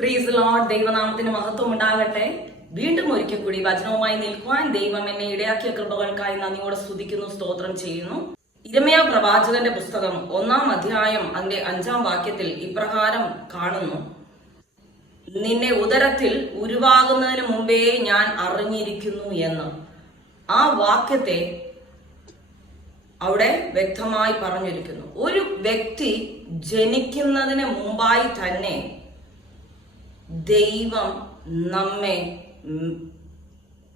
പ്രീസ് load ദൈവനാമത്തിന് മഹത്വം ഉണ്ടാകട്ടെ. വീണ്ടും ഒരിക്കൽ കൂടി വചനവുമായി നിൽക്കുവാൻ ദൈവം എന്നെ ഇടയാക്കിയ കൃപകൾക്കായി നന്ദിയോടെ സ്തുതിക്കുന്നു സ്തോത്രം ചെയ്യുന്നു. ഇരമയ പ്രവാചകന്റെ പുസ്തകം ഒന്നാം അധ്യായം അതിന്റെ അഞ്ചാം വാക്യത്തിൽ ഇപ്രകാരം കാണുന്നു. നിന്നെ ഉദരത്തിൽ ഉരുവാകുന്നതിന് മുമ്പേ ഞാൻ അറിഞ്ഞിരിക്കുന്നു എന്ന്. ആ വാക്യത്തെ അവിടെ വ്യക്തമായി പറഞ്ഞിരിക്കുന്നു. ഒരു വ്യക്തി ജനിക്കുന്നതിന് മുമ്പായി തന്നെ ദൈവം നമ്മെ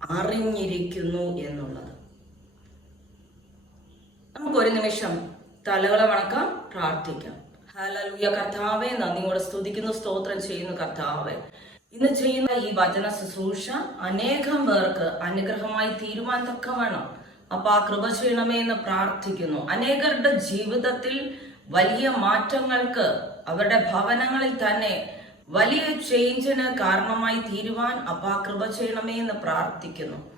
അറിഞ്ഞിരിക്കുന്നു എന്നുള്ളത്. നമുക്കൊരു നിമിഷം തലകളെ വണക്കാം പ്രാർത്ഥിക്കാം. ഹലലുയ കർത്താവെ നന്ദിയോടെ സ്തുതിക്കുന്നു സ്തോത്രം ചെയ്യുന്നു കർത്താവെ. ഇന്ന് ചെയ്യുന്ന ഈ വചന ശുശ്രൂഷ അനേകം പേർക്ക് അനുഗ്രഹമായി തീരുവാൻ തക്കവണ്ണം. അപ്പൊ ആ കൃപ ചെയ്യണമേ എന്ന് പ്രാർത്ഥിക്കുന്നു. അനേകരുടെ ജീവിതത്തിൽ വലിയ മാറ്റങ്ങൾക്ക് അവരുടെ ഭവനങ്ങളിൽ തന്നെ വലിയ ചേഞ്ചിന് കാരണമായി തീരുവാൻ അപ്പ കൃപ ചെയ്യണമേ എന്ന് പ്രാർത്ഥിക്കുന്നു.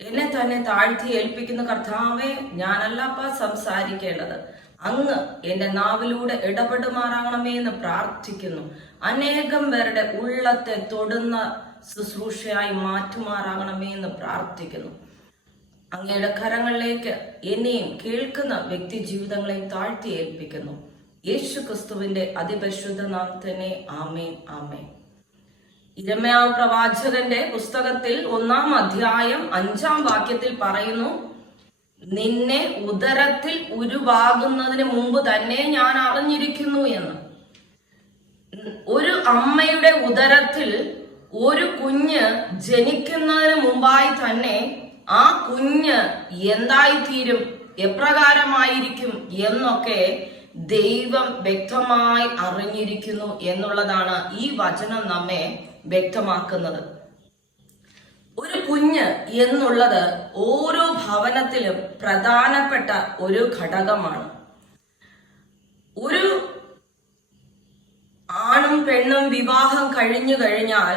എന്നെ തന്നെ താഴ്ത്തി ഏൽപ്പിക്കുന്ന കർത്താവെ ഞാനല്ല അപ്പ സംസാരിക്കേണ്ടത്. അങ്ങ് എന്റെ നാവിലൂടെ ഇടപെടുമാറാകണമേ എന്ന് പ്രാർത്ഥിക്കുന്നു. അനേകം പേരുടെ ഉള്ളത്തെ തൊടുന്ന ശുശ്രൂഷയായി മാറ്റുമാറാകണമേ എന്ന് പ്രാർത്ഥിക്കുന്നു. അങ്ങയുടെ കരങ്ങളിലേക്ക് എന്നെയും കേൾക്കുന്ന വ്യക്തി ജീവിതങ്ങളെയും താഴ്ത്തി ഏൽപ്പിക്കുന്നു. യേശു ക്രിസ്തുവിന്റെ അതിപരിശുദ്ധ നാമത്തിനെ ആമേൻ ആമേൻ. ഇരമയാവ് പ്രവാചകന്റെ പുസ്തകത്തിൽ ഒന്നാം അധ്യായം അഞ്ചാം വാക്യത്തിൽ പറയുന്നു നിന്നെ ഉദരത്തിൽ ഉരുവാകുന്നതിന് മുമ്പ് തന്നെ ഞാൻ അറിഞ്ഞിരിക്കുന്നു എന്ന്. ഒരു അമ്മയുടെ ഉദരത്തിൽ ഒരു കുഞ്ഞ് ജനിക്കുന്നതിന് മുമ്പായി തന്നെ ആ കുഞ്ഞ് എന്തായിത്തീരും എപ്രകാരമായിരിക്കും എന്നൊക്കെ ദൈവം വ്യക്തമായി അറിഞ്ഞിരിക്കുന്നു എന്നുള്ളതാണ് ഈ വചനം നമ്മെ വ്യക്തമാക്കുന്നത്. ഒരു കുഞ്ഞ് എന്നുള്ളത് ഓരോ ഭവനത്തിലും പ്രധാനപ്പെട്ട ഒരു ഘടകമാണ്. ഒരു ആണും പെണ്ണും വിവാഹം കഴിഞ്ഞു കഴിഞ്ഞാൽ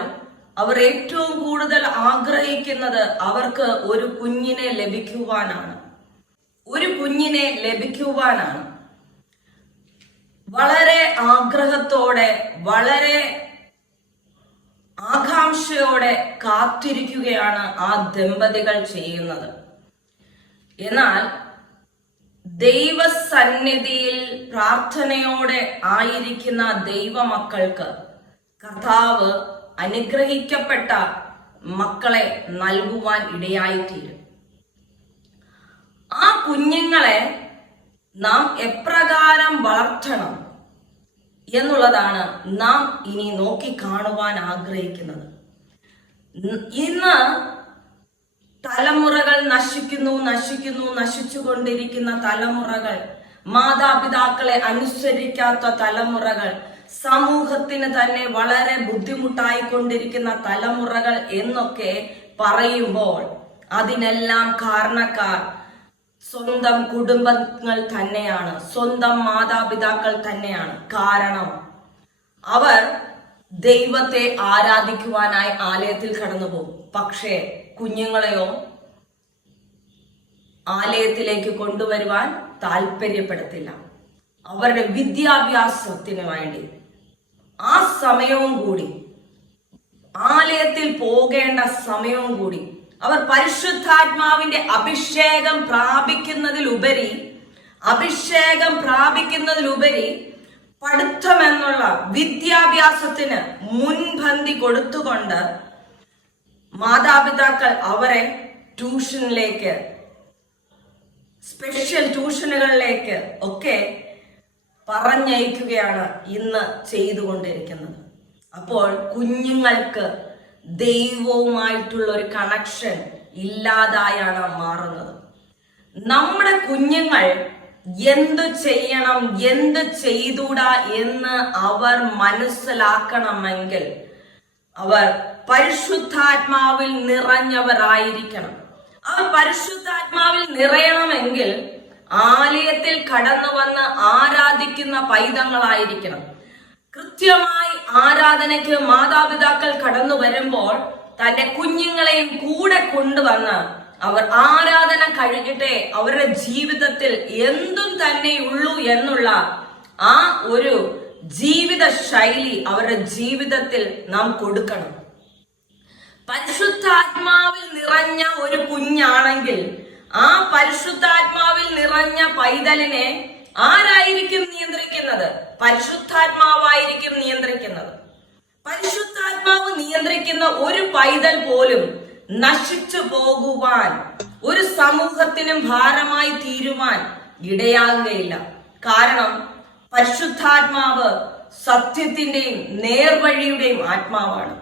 അവർ ഏറ്റവും കൂടുതൽ ആഗ്രഹിക്കുന്നത് അവർക്ക് ഒരു കുഞ്ഞിനെ ലഭിക്കുവാനാണ്. ഒരു കുഞ്ഞിനെ ലഭിക്കുവാനാണ്. വളരെ ആഗ്രഹത്തോടെ വളരെ ആകാംക്ഷയോടെ കാത്തിരിക്കുകയാണ് ആ ദമ്പതികൾ ചെയ്യുന്നത്. എന്നാൽ ദൈവസന്നിധിയിൽ പ്രാർത്ഥനയോടെ ആയിരിക്കുന്ന ദൈവമക്കൾക്ക് കർത്താവ് അനുഗ്രഹിക്കപ്പെട്ട മക്കളെ നൽകുവാൻ ഇടയായിത്തീരും. ആ കുഞ്ഞുങ്ങളെ നാം എപ്രകാരം വളർത്തണം? എന്നുള്ളതാണ് നാം ഇനി നോക്കി കാണുവാൻ ആഗ്രഹിക്കുന്നത് ഇന്ന് തലമുറകൾ നശിക്കുന്നു നശിക്കുന്നു നശിച്ചുകൊണ്ടിരിക്കുന്ന തലമുറകൾ മാതാപിതാക്കളെ അനുസരിക്കാത്ത തലമുറകൾ സമൂഹത്തിന് തന്നെ വളരെ ബുദ്ധിമുട്ടായിക്കൊണ്ടിരിക്കുന്ന തലമുറകൾ എന്നൊക്കെ പറയുമ്പോൾ അതിനെല്ലാം കാരണക്കാർ സ്വന്തം കുടുംബങ്ങൾ തന്നെയാണ് സ്വന്തം മാതാപിതാക്കൾ തന്നെയാണ്. കാരണം അവർ ദൈവത്തെ ആരാധിക്കുവാനായി ആലയത്തിൽ കടന്നു പോകും പക്ഷേ കുഞ്ഞുങ്ങളെയോ ആലയത്തിലേക്ക് കൊണ്ടുവരുവാൻ താല്പര്യപ്പെടത്തില്ല അവരുടെ വിദ്യാഭ്യാസത്തിന് വേണ്ടി. ആ സമയവും കൂടി ആലയത്തിൽ പോകേണ്ട സമയവും കൂടി അവർ പരിശുദ്ധാത്മാവിന്റെ അഭിഷേകം പ്രാപിക്കുന്നതിലുപരി അഭിഷേകം പ്രാപിക്കുന്നതിലുപരി പഠിത്തം എന്നുള്ള വിദ്യാഭ്യാസത്തിന് മുൻപന്തി കൊടുത്തുകൊണ്ട് മാതാപിതാക്കൾ അവരെ ട്യൂഷനിലേക്ക് സ്പെഷ്യൽ ട്യൂഷനുകളിലേക്ക് ഒക്കെ പറഞ്ഞയക്കുകയാണ് ഇന്ന് ചെയ്തുകൊണ്ടിരിക്കുന്നത്. അപ്പോൾ കുഞ്ഞുങ്ങൾക്ക് ദൈവവുമായിട്ടുള്ള ഒരു കണക്ഷൻ ഇല്ലാതായാണ് മാറുന്നത്. നമ്മുടെ കുഞ്ഞുങ്ങൾ എന്തു ചെയ്യണം എന്ത് ചെയ്തൂടാ എന്ന് അവർ മനസ്സിലാക്കണമെങ്കിൽ അവർ പരിശുദ്ധാത്മാവിൽ നിറഞ്ഞവരായിരിക്കണം. ആ പരിശുദ്ധാത്മാവിൽ നിറയണമെങ്കിൽ ആലയത്തിൽ കടന്നു വന്ന് ആരാധിക്കുന്ന പൈതങ്ങളായിരിക്കണം. കൃത്യമായി ആരാധനയ്ക്ക് മാതാപിതാക്കൾ കടന്നു വരുമ്പോൾ തന്റെ കുഞ്ഞുങ്ങളെയും കൂടെ കൊണ്ടുവന്ന് അവർ ആരാധന കഴിഞ്ഞിട്ടേ അവരുടെ ജീവിതത്തിൽ എന്തും തന്നെ ഉള്ളൂ എന്നുള്ള ആ ഒരു ജീവിത ശൈലി അവരുടെ ജീവിതത്തിൽ നാം കൊടുക്കണം. പരിശുദ്ധാത്മാവിൽ നിറഞ്ഞ ഒരു കുഞ്ഞാണെങ്കിൽ ആ പരിശുദ്ധാത്മാവിൽ നിറഞ്ഞ പൈതലിനെ ആരായിരിക്കും നിയന്ത്രിക്കുന്നത്? പരിശുദ്ധാത്മാവായിരിക്കും നിയന്ത്രിക്കുന്നത്. പരിശുദ്ധാത്മാവ് നിയന്ത്രിക്കുന്ന ഒരു പൈതൽ പോലും നശിച്ചു പോകുവാൻ ഒരു സമൂഹത്തിനും ഭാരമായി തീരുവാൻ ഇടയാകുകയില്ല. കാരണം പരിശുദ്ധാത്മാവ് സത്യത്തിന്റെയും നേർവഴിയുടെയും ആത്മാവാണ്.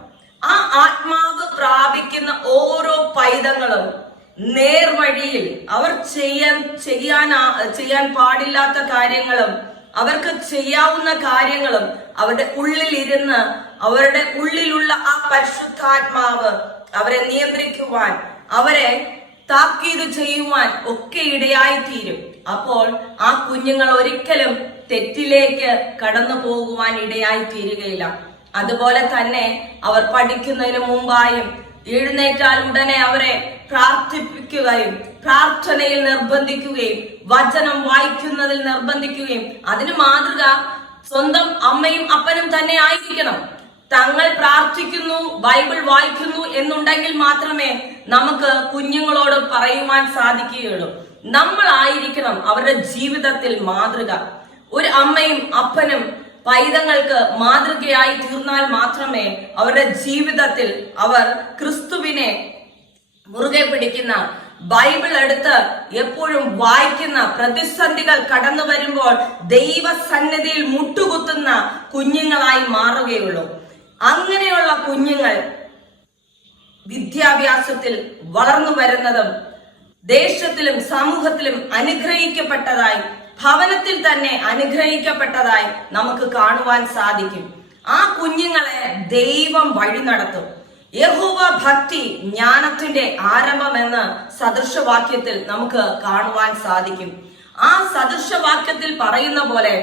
ആ ആത്മാവ് പ്രാപിക്കുന്ന ഓരോ പൈതങ്ങളും നേർവഴിയിൽ അവർ ചെയ്യാൻ ചെയ്യാൻ ചെയ്യാൻ പാടില്ലാത്ത കാര്യങ്ങളും അവർക്ക് ചെയ്യാവുന്ന കാര്യങ്ങളും അവരുടെ ഉള്ളിലിരുന്ന് അവരുടെ ഉള്ളിലുള്ള ആ പരിശുദ്ധാത്മാവ് അവരെ നിയന്ത്രിക്കുവാൻ അവരെ താക്കീത് ചെയ്യുവാൻ ഒക്കെ ഇടയായി തീരും അപ്പോൾ ആ കുഞ്ഞുങ്ങൾ ഒരിക്കലും തെറ്റിലേക്ക് കടന്നു പോകുവാൻ ഇടയായി തീരുകയില്ല അതുപോലെ തന്നെ അവർ പഠിക്കുന്നതിന് മുമ്പായും എഴുന്നേറ്റാൽ ഉടനെ അവരെ പ്രാർത്ഥിപ്പിക്കുകയും പ്രാർത്ഥനയിൽ നിർബന്ധിക്കുകയും വചനം വായിക്കുന്നതിൽ നിർബന്ധിക്കുകയും അതിന് മാതൃക സ്വന്തം അമ്മയും അപ്പനും തന്നെ ആയിരിക്കണം. തങ്ങൾ പ്രാർത്ഥിക്കുന്നു ബൈബിൾ വായിക്കുന്നു എന്നുണ്ടെങ്കിൽ മാത്രമേ നമുക്ക് കുഞ്ഞുങ്ങളോട് പറയുവാൻ സാധിക്കുകയുള്ളൂ. നമ്മളായിരിക്കണം അവരുടെ ജീവിതത്തിൽ മാതൃക. ഒരു അമ്മയും അപ്പനും പൈതങ്ങൾക്ക് മാതൃകയായി തീർന്നാൽ മാത്രമേ അവരുടെ ജീവിതത്തിൽ അവർ ക്രിസ്തുവിനെ മുറുകെ പിടിക്കുന്ന ബൈബിൾ എടുത്ത് എപ്പോഴും വായിക്കുന്ന പ്രതിസന്ധികൾ കടന്നു വരുമ്പോൾ ദൈവസന്നിധിയിൽ മുട്ടുകുത്തുന്ന കുഞ്ഞുങ്ങളായി മാറുകയുള്ളൂ. അങ്ങനെയുള്ള കുഞ്ഞുങ്ങൾ വിദ്യാഭ്യാസത്തിൽ വളർന്നു വരുന്നതും ദേശത്തിലും സമൂഹത്തിലും അനുഗ്രഹിക്കപ്പെട്ടതായി ഭവനത്തിൽ തന്നെ അനുഗ്രഹിക്കപ്പെട്ടതായി നമുക്ക് കാണുവാൻ സാധിക്കും. ആ കുഞ്ഞുങ്ങളെ ദൈവം വഴി നടത്തും. യഹോവ ഭക്തി ജ്ഞാനത്തിന്റെ ആരംഭമെന്ന് സദൃശവാക്യത്തിൽ നമുക്ക് കാണുവാൻ സാധിക്കും. ആ സദൃശവാക്യത്തിൽ പറയുന്ന പോലെ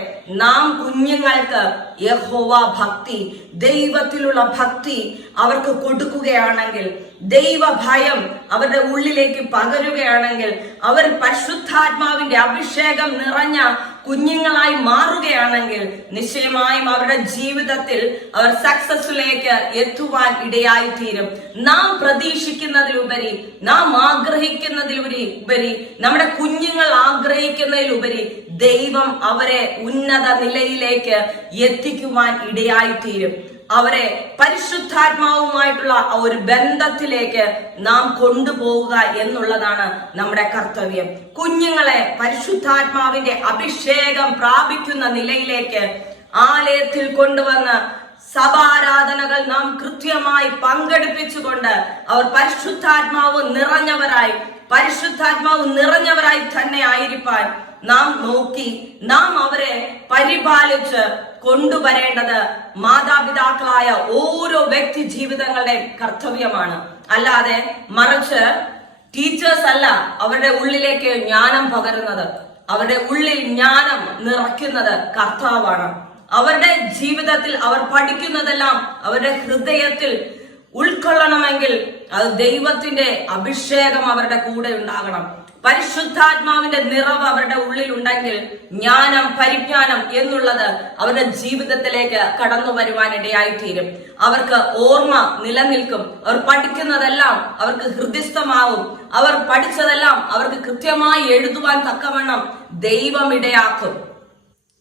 നാം കുഞ്ഞുങ്ങൾക്ക് യഹോവ ഭക്തി ദൈവത്തിലുള്ള ഭക്തി അവർക്ക് കൊടുക്കുകയാണെങ്കിൽ ദൈവ ഭയം അവരുടെ ഉള്ളിലേക്ക് പകരുകയാണെങ്കിൽ അവർ പരിശുദ്ധാത്മാവിന്റെ അഭിഷേകം നിറഞ്ഞ കുഞ്ഞുങ്ങളായി മാറുകയാണെങ്കിൽ നിശ്ചയമായും അവരുടെ ജീവിതത്തിൽ അവർ സക്സസ്സിലേക്ക് എത്തുവാൻ ഇടയായി തീരും നാം പ്രതീക്ഷിക്കുന്നതിലുപരി നാം ആഗ്രഹിക്കുന്നതിലുപരി ഉപരി നമ്മുടെ കുഞ്ഞുങ്ങൾ ആഗ്രഹിക്കുന്നതിലുപരി ദൈവം അവരെ ഉന്നത നിലയിലേക്ക് എത്തിക്കുവാൻ ഇടയായി തീരും അവരെ പരിശുദ്ധാത്മാവുമായിട്ടുള്ള ആ ഒരു ബന്ധത്തിലേക്ക് നാം കൊണ്ടുപോവുക എന്നുള്ളതാണ് നമ്മുടെ കർത്തവ്യം. കുഞ്ഞുങ്ങളെ പരിശുദ്ധാത്മാവിന്റെ അഭിഷേകം പ്രാപിക്കുന്ന നിലയിലേക്ക് ആലയത്തിൽ കൊണ്ടുവന്ന് സഭാരാധനകൾ നാം കൃത്യമായി പങ്കെടുപ്പിച്ചുകൊണ്ട് അവർ പരിശുദ്ധാത്മാവ് നിറഞ്ഞവരായി പരിശുദ്ധാത്മാവ് നിറഞ്ഞവരായി തന്നെ ആയിരിക്കാൻ നാം നോക്കി നാം അവരെ പരിപാലിച്ച് കൊണ്ടുവരേണ്ടത് മാതാപിതാക്കളായ ഓരോ വ്യക്തി ജീവിതങ്ങളുടെ കർത്തവ്യമാണ്. അല്ലാതെ മറിച്ച് ടീച്ചേഴ്സ് അല്ല അവരുടെ ഉള്ളിലേക്ക് ജ്ഞാനം പകരുന്നത്. അവരുടെ ഉള്ളിൽ ജ്ഞാനം നിറയ്ക്കുന്നത് കർത്താവാണ്. അവരുടെ ജീവിതത്തിൽ അവർ പഠിക്കുന്നതെല്ലാം അവരുടെ ഹൃദയത്തിൽ ഉൾക്കൊള്ളണമെങ്കിൽ അത് ദൈവത്തിന്റെ അഭിഷേകം അവരുടെ കൂടെ ഉണ്ടാകണം. പരിശുദ്ധാത്മാവിന്റെ നിറവ് അവരുടെ ഉള്ളിൽ ഉണ്ടെങ്കിൽ ജ്ഞാനം പരിജ്ഞാനം എന്നുള്ളത് അവരുടെ ജീവിതത്തിലേക്ക് കടന്നു വരുവാൻ ഇടയായിത്തീരും. അവർക്ക് ഓർമ്മ നിലനിൽക്കും. അവർ പഠിക്കുന്നതെല്ലാം അവർക്ക് ഹൃദയസ്ഥമാവും. അവർ പഠിച്ചതെല്ലാം അവർക്ക് കൃത്യമായി എഴുതുവാൻ തക്കവണ്ണം ദൈവം ഇടയാക്കും.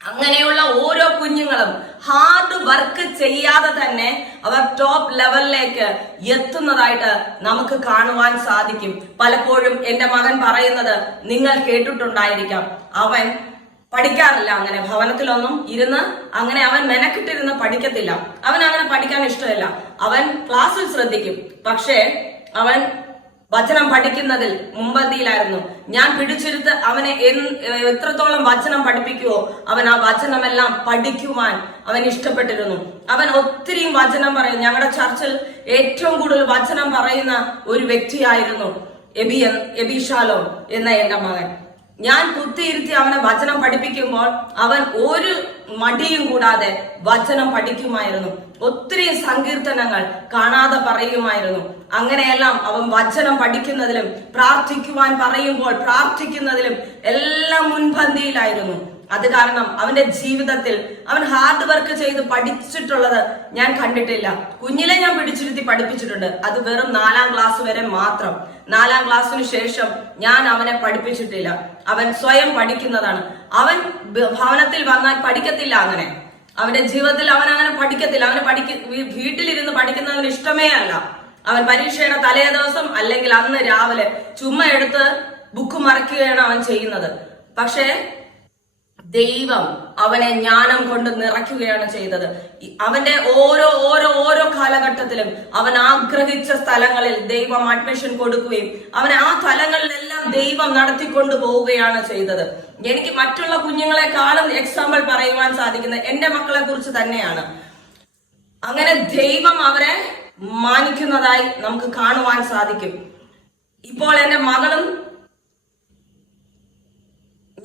അങ്ങനെയുള്ള ഓരോ കുഞ്ഞുങ്ങളും ഹാർഡ് വർക്ക് ചെയ്യാതെ തന്നെ അവർ ടോപ്പ് ലെവലിലേക്ക് എത്തുന്നതായിട്ട് നമുക്ക് കാണുവാൻ സാധിക്കും. പലപ്പോഴും എന്റെ മകൻ പറയുന്നത് നിങ്ങൾ കേട്ടിട്ടുണ്ടായിരിക്കാം. അവൻ പഠിക്കാറില്ല അങ്ങനെ ഭവനത്തിലൊന്നും ഇരുന്ന് അങ്ങനെ അവൻ മെനക്കിട്ടിരുന്ന് പഠിക്കത്തില്ല. അവൻ അങ്ങനെ പഠിക്കാൻ ഇഷ്ടമില്ല. അവൻ ക്ലാസ്സിൽ ശ്രദ്ധിക്കും. പക്ഷേ അവൻ വചനം പഠിക്കുന്നതിൽ മുമ്പന്തിയിലായിരുന്നു. ഞാൻ പിടിച്ചെടുത്ത് അവനെ എത്രത്തോളം വചനം പഠിപ്പിക്കുവോ അവൻ ആ വചനമെല്ലാം പഠിക്കുവാൻ അവൻ ഇഷ്ടപ്പെട്ടിരുന്നു. അവൻ ഒത്തിരി വചനം പറയും ഞങ്ങളുടെ ചർച്ചിൽ ഏറ്റവും കൂടുതൽ വചനം പറയുന്ന ഒരു വ്യക്തിയായിരുന്നു എബി എബിഷാലോ എന്ന എന്റെ മകൻ. ഞാൻ കുത്തിയിരുത്തി അവനെ വചനം പഠിപ്പിക്കുമ്പോൾ അവൻ ഒരു മടിയും കൂടാതെ വചനം പഠിക്കുമായിരുന്നു. ഒത്തിരി സങ്കീർത്തനങ്ങൾ കാണാതെ പറയുമായിരുന്നു. അങ്ങനെയെല്ലാം അവൻ വചനം പഠിക്കുന്നതിലും പ്രാർത്ഥിക്കുവാൻ പറയുമ്പോൾ പ്രാർത്ഥിക്കുന്നതിലും എല്ലാം മുൻപന്തിയിലായിരുന്നു. അത് കാരണം അവന്റെ ജീവിതത്തിൽ അവൻ ഹാർഡ് വർക്ക് ചെയ്ത് പഠിച്ചിട്ടുള്ളത് ഞാൻ കണ്ടിട്ടില്ല. കുഞ്ഞിലെ ഞാൻ പിടിച്ചിരുത്തി പഠിപ്പിച്ചിട്ടുണ്ട്. അത് വെറും നാലാം ക്ലാസ് വരെ മാത്രം. നാലാം ക്ലാസ്സിന് ശേഷം ഞാൻ അവനെ പഠിപ്പിച്ചിട്ടില്ല. അവൻ സ്വയം പഠിക്കുന്നതാണ്. അവൻ ഭവനത്തിൽ വന്നാൽ പഠിക്കത്തില്ല അങ്ങനെ. അവന്റെ ജീവിതത്തിൽ അവൻ അങ്ങനെ പഠിക്കത്തില്ല. അവന് പഠിക്ക വീട്ടിലിരുന്ന് പഠിക്കുന്നതിന് ഇഷ്ടമേ അല്ല. അവൻ പരീക്ഷയുടെ തലേ ദിവസം അല്ലെങ്കിൽ അന്ന് രാവിലെ ചുമ്മാ എടുത്ത് ബുക്ക് മറക്കുകയാണ് അവൻ ചെയ്യുന്നത്. പക്ഷേ ദൈവം അവനെ ജ്ഞാനം കൊണ്ട് നിറയ്ക്കുകയാണ് ചെയ്തത്. അവന്റെ ഓരോ ഓരോ ഓരോ കാലഘട്ടത്തിലും അവൻ ആഗ്രഹിച്ച സ്ഥലങ്ങളിൽ ദൈവം അഡ്മിഷൻ കൊടുക്കുകയും അവൻ ആ സ്ഥലങ്ങളിലെല്ലാം ദൈവം നടത്തിക്കൊണ്ടു പോവുകയാണ് ചെയ്തത്. എനിക്ക് മറ്റുള്ള കുഞ്ഞുങ്ങളെക്കാളും എക്സാമ്പിൾ പറയുവാൻ സാധിക്കുന്നത് എന്റെ മക്കളെ കുറിച്ച് തന്നെയാണ്. അങ്ങനെ ദൈവം അവരെ മാനിക്കുന്നതായി നമുക്ക് കാണുവാൻ സാധിക്കും. ഇപ്പോൾ എന്റെ മകളും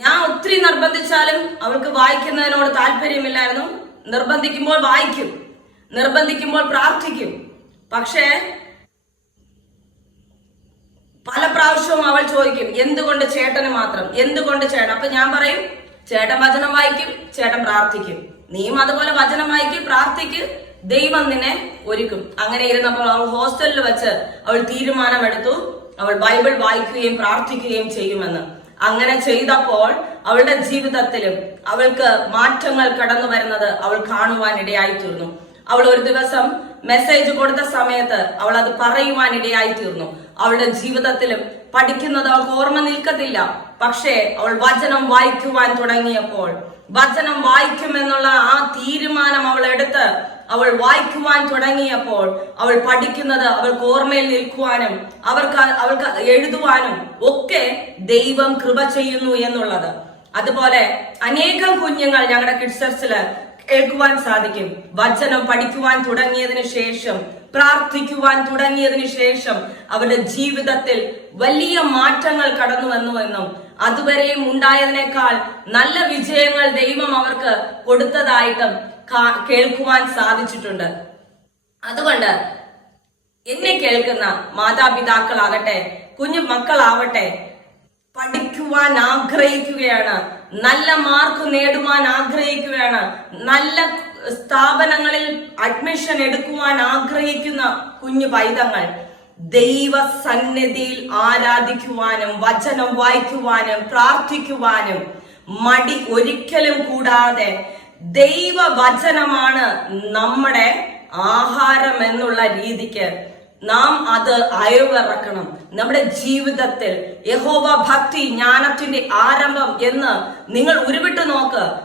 ഞാൻ ഒത്തിരി നിർബന്ധിച്ചാലും അവൾക്ക് വായിക്കുന്നതിനോട് താല്പര്യമില്ലായിരുന്നു. നിർബന്ധിക്കുമ്പോൾ വായിക്കും. നിർബന്ധിക്കുമ്പോൾ പ്രാർത്ഥിക്കും. പക്ഷേ പല പ്രാവശ്യവും അവൾ ചോദിക്കും എന്തുകൊണ്ട് ചേട്ടന് മാത്രം? എന്തുകൊണ്ട് ചേട്ടൻ? അപ്പൊ ഞാൻ പറയും ചേട്ടൻ വചനം വായിക്കും ചേട്ടൻ പ്രാർത്ഥിക്കും. നീയും അതുപോലെ വചനം വായിക്കും പ്രാർത്ഥിക്കും. ദൈവം നിന്നെ ഒരുക്കും. അങ്ങനെ ഇരുന്നപ്പോൾ അവൾ ഹോസ്റ്റലിൽ വെച്ച് അവൾ തീരുമാനമെടുത്തു. അവൾ ബൈബിൾ വായിക്കുകയും പ്രാർത്ഥിക്കുകയും ചെയ്യുമെന്ന്. അങ്ങനെ ചെയ്തപ്പോൾ അവളുടെ ജീവിതത്തിലും അവൾക്ക് മാറ്റങ്ങൾ കടന്നു വരുന്നത് അവൾ കാണുവാൻ ഇടയായി തീർന്നു അവൾ ഒരു ദിവസം മെസ്സേജ് കൊടുത്ത സമയത്ത് അവൾ അത് പറയുവാൻ ഇടയായി തീർന്നു അവളുടെ ജീവിതത്തിലും പഠിക്കുന്നത് അവൾക്ക് ഓർമ്മ നിൽക്കത്തില്ല. പക്ഷേ അവൾ വചനം വായിക്കുവാൻ തുടങ്ങിയപ്പോൾ വചനം വായിക്കുമെന്നുള്ള ആ തീരുമാനം അവൾ എടുത്ത് അവൾ വായിക്കുവാൻ തുടങ്ങിയപ്പോൾ അവൾ പഠിക്കുന്നത് അവൾക്ക് ഓർമ്മയിൽ നിൽക്കുവാനും അവർക്ക് അവൾക്ക് എഴുതുവാനും ഒക്കെ ദൈവം കൃപ ചെയ്യുന്നു എന്നുള്ളത്. അതുപോലെ അനേകം കുഞ്ഞുങ്ങൾ ഞങ്ങളുടെ കിഡ്സ് ചർച്ചിൽ കേൾക്കുവാൻ സാധിക്കും. വചനം പഠിക്കുവാൻ തുടങ്ങിയതിന് ശേഷം പ്രാർത്ഥിക്കുവാൻ തുടങ്ങിയതിനു ശേഷം അവരുടെ ജീവിതത്തിൽ വലിയ മാറ്റങ്ങൾ കടന്നു വന്നുവെന്നും അതുവരെയും ഉണ്ടായതിനേക്കാൾ നല്ല വിജയങ്ങൾ ദൈവം അവർക്ക് കൊടുത്തതായിട്ടും കേൾക്കുവാൻ സാധിച്ചിട്ടുണ്ട്. അതുകൊണ്ട് എന്നെ കേൾക്കുന്ന മാതാപിതാക്കളാകട്ടെ കുഞ്ഞു മക്കളാവട്ടെ പഠിക്കുവാൻ ആഗ്രഹിക്കുകയാണ്. നല്ല മാർക്ക് നേടുവാൻ ആഗ്രഹിക്കുകയാണ്. നല്ല സ്ഥാപനങ്ങളിൽ അഡ്മിഷൻ എടുക്കുവാൻ ആഗ്രഹിക്കുന്ന കുഞ്ഞു വൈദങ്ങൾ ദൈവ സന്നിധിയിൽ ആരാധിക്കുവാനും വചനം വായിക്കുവാനും പ്രാർത്ഥിക്കുവാനും മടി ഒരിക്കലും കൂടാതെ ദൈവ വചനമാണ് നമ്മുടെ ആഹാരം എന്നുള്ള രീതിക്ക് നാം അത് അയവിറക്കണം. നമ്മുടെ ജീവിതത്തിൽ യഹോവ ഭക്തി ജ്ഞാനത്തിന്റെ ആരംഭം എന്ന് നിങ്ങൾ ഉരുവിട്ട് നോക്ക്.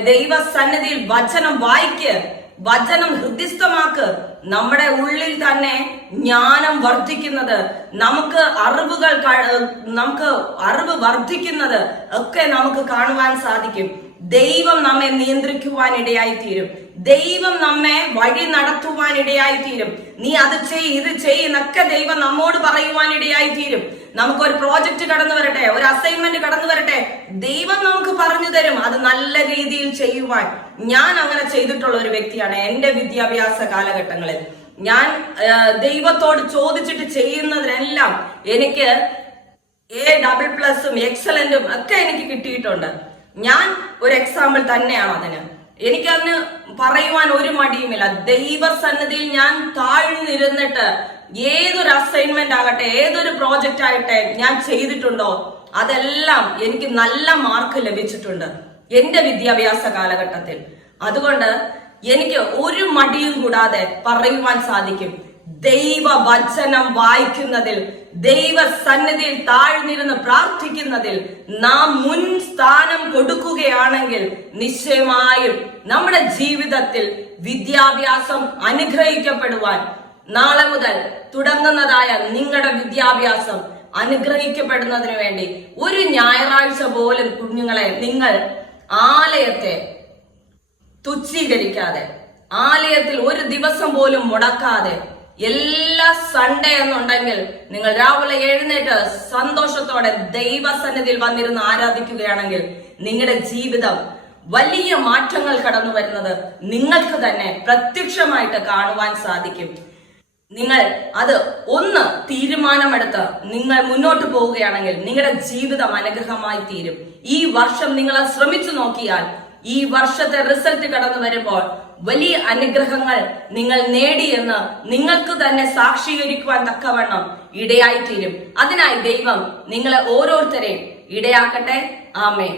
ദൈവ സന്നിധിയിൽ വചനം വായിക്ക്. വചനം ഹൃദ്യസ്ഥമാക്ക്. നമ്മുടെ ഉള്ളിൽ തന്നെ ജ്ഞാനം വർദ്ധിക്കുന്നത് നമുക്ക് അറിവുകൾ നമുക്ക് അറിവ് വർദ്ധിക്കുന്നത് ഒക്കെ നമുക്ക് കാണുവാൻ സാധിക്കും. ദൈവം നമ്മെ നിയന്ത്രിക്കുവാൻ ഇടയായി തീരും ദൈവം നമ്മെ വഴി നടത്തുവാൻ ഇടയായി തീരും നീ അത് ചെയ് ഇത് ചെയ് എന്നൊക്കെ ദൈവം നമ്മോട് പറയുവാൻ ഇടയായി തീരും നമുക്കൊരു പ്രോജക്റ്റ് കടന്നു വരട്ടെ ഒരു അസൈൻമെന്റ് കടന്നു വരട്ടെ. ദൈവം നമുക്ക് പറഞ്ഞു തരും അത് നല്ല രീതിയിൽ ചെയ്യുവാൻ. ഞാൻ അങ്ങനെ ചെയ്തിട്ടുള്ള ഒരു വ്യക്തിയാണ് എന്റെ വിദ്യാഭ്യാസ കാലഘട്ടങ്ങളിൽ. ഞാൻ ദൈവത്തോട് ചോദിച്ചിട്ട് ചെയ്യുന്നതിനെല്ലാം എനിക്ക് എ ഡബിൾ പ്ലസും എക്സലന്റും ഒക്കെ എനിക്ക് കിട്ടിയിട്ടുണ്ട്. ഞാൻ ഒരു എക്സാമ്പിൾ തന്നെയാണ് അതിന്. എനിക്കതിന് പറയുവാൻ ഒരു മടിയുമില്ല. ദൈവ സന്നദ്ധിയിൽ ഞാൻ താഴ്ന്നിരുന്നിട്ട് ഏതൊരു അസൈൻമെന്റ് ആകട്ടെ ഏതൊരു പ്രോജക്റ്റ് ആകട്ടെ ഞാൻ ചെയ്തിട്ടുണ്ടോ അതെല്ലാം എനിക്ക് നല്ല മാർക്ക് ലഭിച്ചിട്ടുണ്ട് എന്റെ വിദ്യാഭ്യാസ കാലഘട്ടത്തിൽ. അതുകൊണ്ട് എനിക്ക് ഒരു മടിയും കൂടാതെ പറയുവാൻ സാധിക്കും. ദൈവ വചനം വായിക്കുന്നതിൽ ദൈവ സന്നിധിയിൽ താഴ്ന്നിരുന്ന് പ്രാർത്ഥിക്കുന്നതിൽ നാം മുൻ സ്ഥാനം കൊടുക്കുകയാണെങ്കിൽ നിശ്ചയമായും നമ്മുടെ ജീവിതത്തിൽ വിദ്യാഭ്യാസം അനുഗ്രഹിക്കപ്പെടുവാൻ നാളെ മുതൽ തുടങ്ങുന്നതായ നിങ്ങളുടെ വിദ്യാഭ്യാസം അനുഗ്രഹിക്കപ്പെടുന്നതിന് വേണ്ടി ഒരു ഞായറാഴ്ച പോലും കുഞ്ഞുങ്ങളെ നിങ്ങൾ ആലയത്തെ തുച്ഛീകരിക്കാതെ ആലയത്തിൽ ഒരു ദിവസം പോലും മുടക്കാതെ എല്ലാ സൺഡേ എന്നുണ്ടെങ്കിൽ നിങ്ങൾ രാവിലെ എഴുന്നേറ്റ് സന്തോഷത്തോടെ ദൈവസന്നിധിയിൽ വന്നിരുന്ന് ആരാധിക്കുകയാണെങ്കിൽ നിങ്ങളുടെ ജീവിതം വലിയ മാറ്റങ്ങൾ കടന്നു വരുന്നത് നിങ്ങൾക്ക് തന്നെ പ്രത്യക്ഷമായിട്ട് കാണുവാൻ സാധിക്കും. നിങ്ങൾ അത് ഒന്ന് തീരുമാനമെടുത്ത് നിങ്ങൾ മുന്നോട്ട് പോവുകയാണെങ്കിൽ നിങ്ങളുടെ ജീവിതം അനുഗ്രഹമായി തീരും. ഈ വർഷം നിങ്ങൾ ശ്രമിച്ചു നോക്കിയാൽ ഈ വർഷത്തെ റിസൾട്ട് കടന്നു വരുമ്പോൾ വലിയ അനുഗ്രഹങ്ങൾ നിങ്ങൾ നേടിയെന്ന് നിങ്ങൾക്ക് തന്നെ സാക്ഷീകരിക്കുവാൻ തക്കവണ്ണം ഇടയായിത്തീരും. അതിനായി ദൈവം നിങ്ങളെ ഓരോരുത്തരെയും ഇടയാക്കട്ടെ. ആമേ